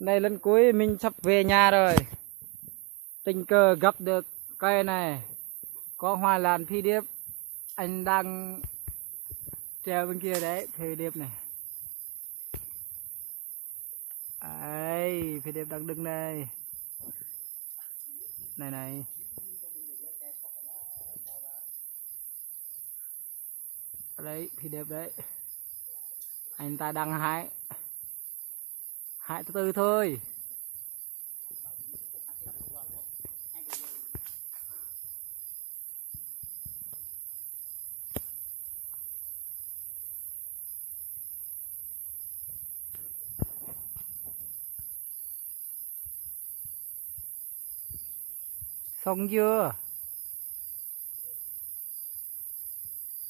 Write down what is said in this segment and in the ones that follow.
Đây lần cuối mình sắp về nhà rồi. Tình cờ gặp được cây này. Có hoa lan phi điệp. Anh đang treo bên kia đấy, phi điệp này. Đấy, phi điệp đang đứng đây. Này này. Đấy, phi điệp đấy. Anh ta đang hái. Hái từ từ thôi. Xong chưa?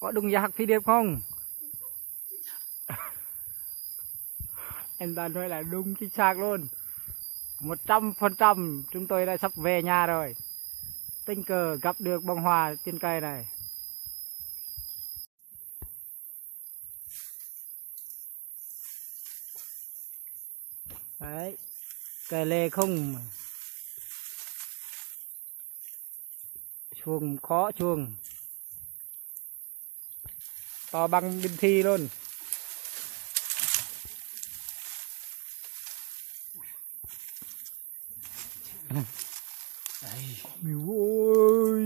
Có đúng giặc phi điệp không? Anh ta nói là đúng chính xác luôn. 100% chúng tôi đã sắp về nhà rồi. Tình cờ gặp được bông hoa trên cây này. Đấy, cây lê không. Chuồng khó chuồng. To bằng đinh thi luôn. Đây. Ôi,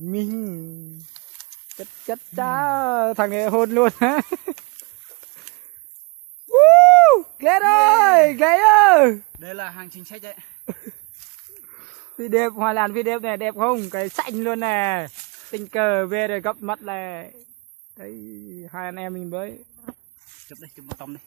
mình chất cha thằng này hôn luôn hả? Ghê ơi, ghê ơi. Đây là hàng chính sách đấy. Phi điệp, hoa lan phi điệp này đẹp không? Cái xanh luôn nè. Tình cờ về rồi gặp mặt này. Đấy, hai anh em mình mới. Chụp đây, chụp một tông đi.